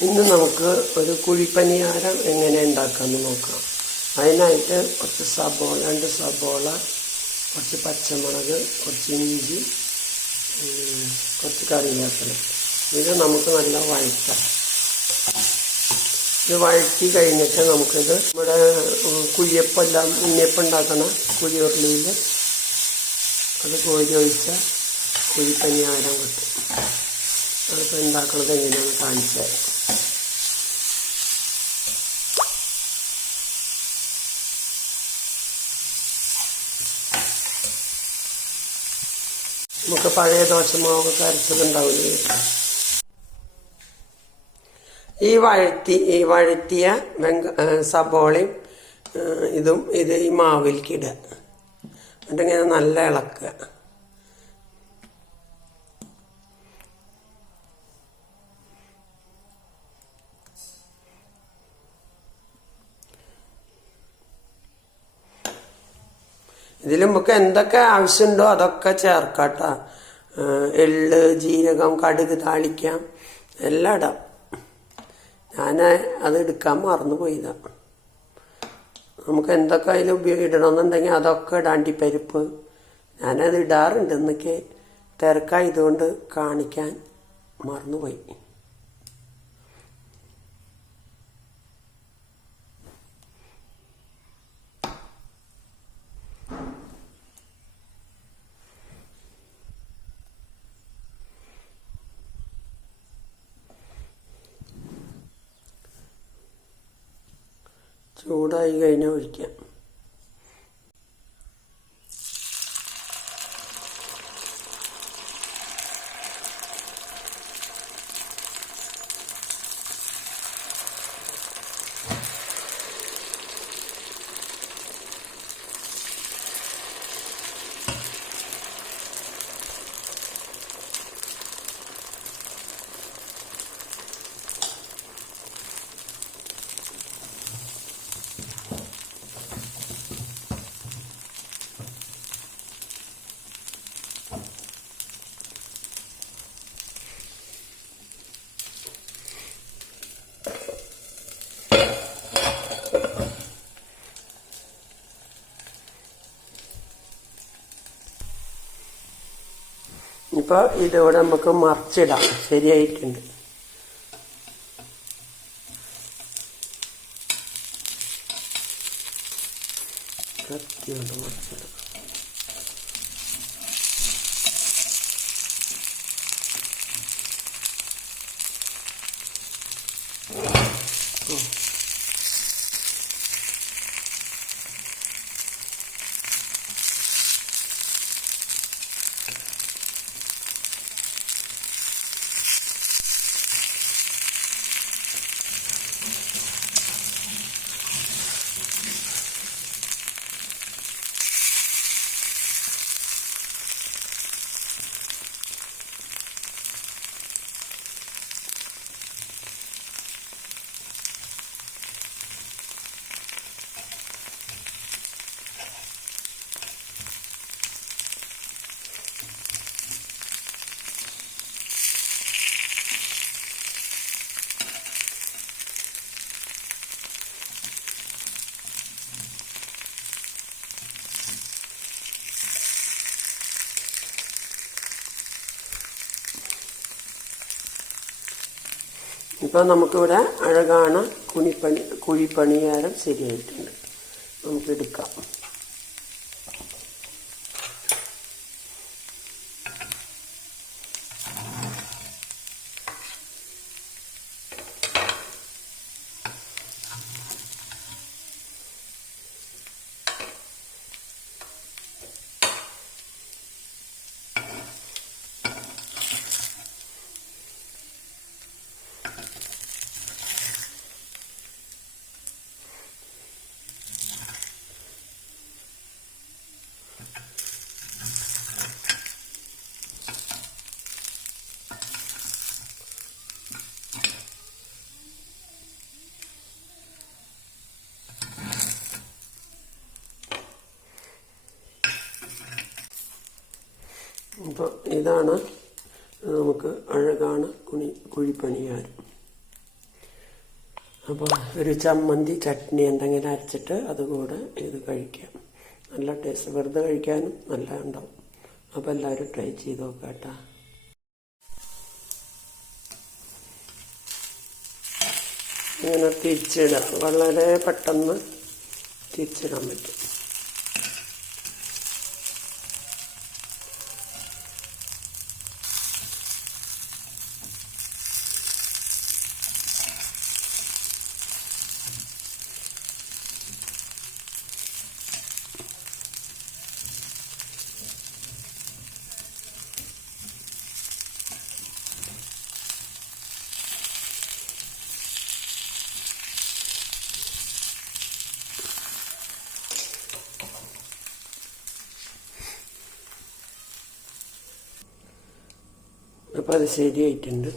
ഇന്ന് നമുക്ക് ഒരു കുഴിപ്പനിയാരം എങ്ങനെ ഉണ്ടാക്കാമെന്ന് നോക്കാം. അതിനായിട്ട് കുറച്ച് സബോള രണ്ട് സബോള കുറച്ച് പച്ചമുളക് കുറച്ച് ഇഞ്ചി കുറച്ച് കറിവേപ്പില. ഇത് നമുക്ക് നല്ല വഴറ്റാം. ഇത് വഴറ്റി കഴിഞ്ഞിട്ട് നമുക്കിത് നമ്മുടെ കുഴിയപ്പെല്ലാം ഉണ്ണിയപ്പം ഉണ്ടാക്കണ കുഴിയുരുളിയിൽ അത് കോരി ഒഴിച്ച കുഴിപ്പനിയാരം കിട്ടും അതിപ്പോൾ ഉണ്ടാക്കുന്നത് എങ്ങനെയാണ് കാണിച്ചു നമുക്ക് പഴയ ദോശമാവൊക്കെ അരച്ചതുണ്ടാവില്ലേ ഈ വഴറ്റി ഈ വഴത്തിയ വെങ്ക സബോളയും ഇതും ഇത് ഈ മാവിലേക്ക് ഇടുക എന്നിട്ടിങ്ങനെ നല്ല ഇളക്കുക. ഇതിൽ നമുക്ക് എന്തൊക്കെ ആവശ്യമുണ്ടോ അതൊക്കെ ചേർക്കാട്ട. എള്ള് ജീരകം കടുക് താളിക്കാം എല്ലാം ഇടാം. ഞാൻ അത് എടുക്കാൻ മറന്നു പോയിതാ നമുക്ക് എന്തൊക്കെ അതിൽ ഉപയോഗം ഇടണമെന്നുണ്ടെങ്കിൽ അതൊക്കെ ഇടാണ്ടി പരിപ്പ് ഞാനത് ഇടാറുണ്ട്. എന്നൊക്കെ തിരക്കായതുകൊണ്ട് കാണിക്കാൻ മറന്നുപോയി. ചൂടായി കഴിഞ്ഞാൽ ഒഴിക്കാം. ഇപ്പോൾ ഇതോടെ നമുക്ക് മറിച്ചിടാം. ശരിയായിട്ടുണ്ട്. കത്തിയോണ്ട് മറിച്ചിടാം. ഇപ്പം നമുക്കിവിടെ അഴകാണ് കുണിപ്പണി കുഴിപ്പണിയാരം ശരിയായിട്ടുണ്ട് നമുക്ക് അപ്പോൾ ഇതാണ് നമുക്ക് അഴകാണ് കുണി കുഴിപ്പണിയാൽ അപ്പോൾ ഒരു ചമ്മന്തി ചട്നി എന്തെങ്കിലും അരച്ചിട്ട് അതുകൂടെ ഇത് കഴിക്കാം. നല്ല ടേസ്റ്റ് വെറുതെ കഴിക്കാനും നല്ല ഉണ്ടാവും അപ്പോൾ എല്ലാവരും ട്രൈ ചെയ്ത് നോക്കാം കേട്ടോ. ഇങ്ങനെ തിരിച്ചിടാം. വളരെ പെട്ടെന്ന് തിരിച്ചിടാൻ പറ്റും. അപ്പോൾ അത് ശരിയായിട്ടുണ്ട്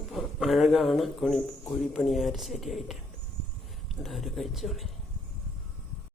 അപ്പോൾ അഴകാണ് കുണി കുഴിപ്പണിയാർ ശരിയായിട്ടുണ്ട്. അതൊരു കഴിച്ചോളേ?